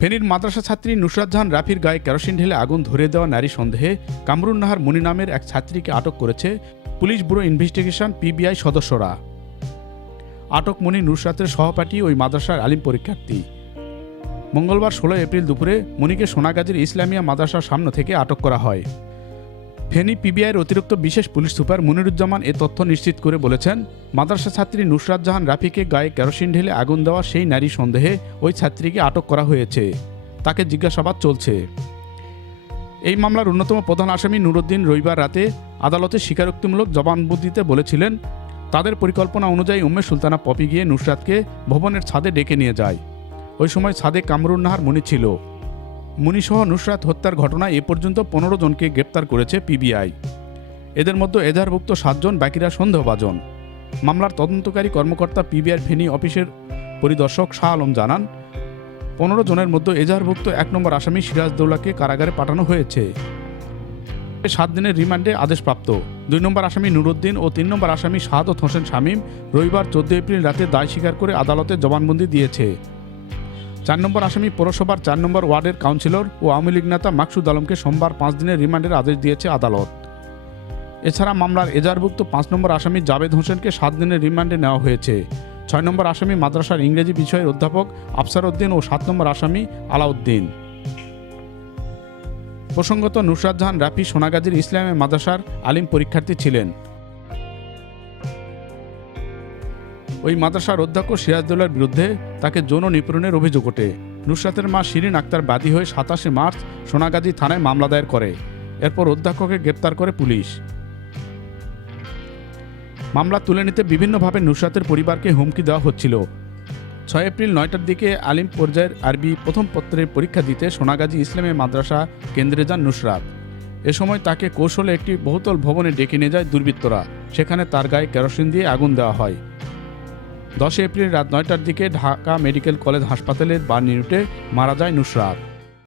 ফেনীর মাদ্রাসা ছাত্রী নুসরাত জাহান রাফির গায়ে কেরোসিন ঢেলে আগুন ধরে দেওয়া নারী সন্দেহে কামরুন নাহার মুনি নামের এক ছাত্রীকে আটক করেছে পুলিশ ব্যুরো ইনভেস্টিগেশন পিবিআই সদস্যরা। আটক মনি নুসরাতের সহপাঠী ওই মাদ্রাসার আলিম পরীক্ষার্থী। মঙ্গলবার ষোলো এপ্রিল দুপুরে মনিকে সোনাগাজীর ইসলামিয়া মাদ্রাসার সামনে থেকে আটক করা হয়। ফেনী পিবিআইয়ের অতিরিক্ত বিশেষ পুলিশ সুপার মুনিরুজ্জামান এ তথ্য নিশ্চিত করে বলেছেন, মাদ্রাসা ছাত্রী নুসরাত জাহান রাফিকে গায়ে কেরোসিন ঢেলে আগুন দেওয়া সেই নারী সন্দেহে ওই ছাত্রীকে আটক করা হয়েছে। তাকে জিজ্ঞাসাবাদ চলছে। এই মামলার অন্যতম প্রধান আসামি নুরুদ্দিন রবিবার রাতে আদালতে স্বীকারোক্তিমূলক জবানবন্দিতে বলেছিলেন, তাদের পরিকল্পনা অনুযায়ী উম্মে সুলতানা পপি গিয়ে নুসরাতকে ভবনের ছাদে ডেকে নিয়ে যায়। ওই সময় ছাদে কামরুন নাহার মুনি ছিল। মুনিসহ নুসরাত হত্যার ঘটনায় এ পর্যন্ত পনেরো জনকে গ্রেপ্তার করেছে পিবিআই। এদের মধ্যে এজাহারভুক্ত সাতজন, বাকিরা সন্দেহভাজন। মামলার তদন্তকারী কর্মকর্তা পিবিআর ফেনী অফিসের পরিদর্শক শাহ আলম জানান, পনেরো জনের মধ্যে এজাহারভুক্ত এক নম্বর আসামি সিরাজদৌলাকে কারাগারে পাঠানো হয়েছে। সাত দিনের রিমান্ডে আদেশপ্রাপ্ত। দুই নম্বর আসামি নুরুদ্দিন ও তিন নম্বর আসামি শাহাদত হোসেন শামীম রবিবার চোদ্দ এপ্রিল রাতে দায় স্বীকার করে আদালতে জবানবন্দি দিয়েছে। চার নম্বর আসামি পৌরসভার চার নম্বর ওয়ার্ডের কাউন্সিলর ও আওয়ামী লীগ নেতা মাকসুদ আলমকে সোমবার পাঁচ দিনের রিমান্ডের আদেশ দিয়েছে আদালত। এছাড়া মামলার এজারভুক্ত পাঁচ নম্বর আসামি জাবেদ হোসেনকে সাত দিনের রিমান্ডে নেওয়া হয়েছে। ছয় নম্বর আসামি মাদ্রাসার ইংরেজি বিষয়ের অধ্যাপক আফসার উদ্দিন ও সাত নম্বর আসামি আলাউদ্দিন। প্রসঙ্গত নুসরাত জাহান রাফি সোনাগাজীর ইসলামী মাদ্রাসার আলিম পরীক্ষার্থী ছিলেন। ওই মাদ্রাসার অধ্যক্ষ সিরাজদৌলার বিরুদ্ধে তাকে যৌন নিপীড়নের অভিযোগ ওঠে। নুসরাতের মা শিরিন আক্তার বাদী হয়ে সাতাশে মার্চ সোনাগাজী থানায় মামলা দায়ের করে। এরপর অধ্যক্ষকে গ্রেপ্তার করে পুলিশ। মামলা তুলে নিতে বিভিন্নভাবে নুসরাতের পরিবারকে হুমকি দেওয়া হচ্ছিল। ছয় এপ্রিল নয়টার দিকে আলিম পর্যায়ের আরবি প্রথম পত্রের পরীক্ষা দিতে সোনাগাজী ইসলামী মাদ্রাসা কেন্দ্রে যান নুসরাত। এ সময় তাকে কৌশলে একটি বহুতল ভবনে ডেকে নিয়ে যায় দুর্বৃত্তরা। সেখানে তার গায়ে কেরোসিন দিয়ে আগুন দেওয়া হয়। দশই এপ্রিল রাত নয়টার দিকে ঢাকা মেডিকেল কলেজ হাসপাতালের বার্নি ইউনিটে মারা যায় নুসরাত।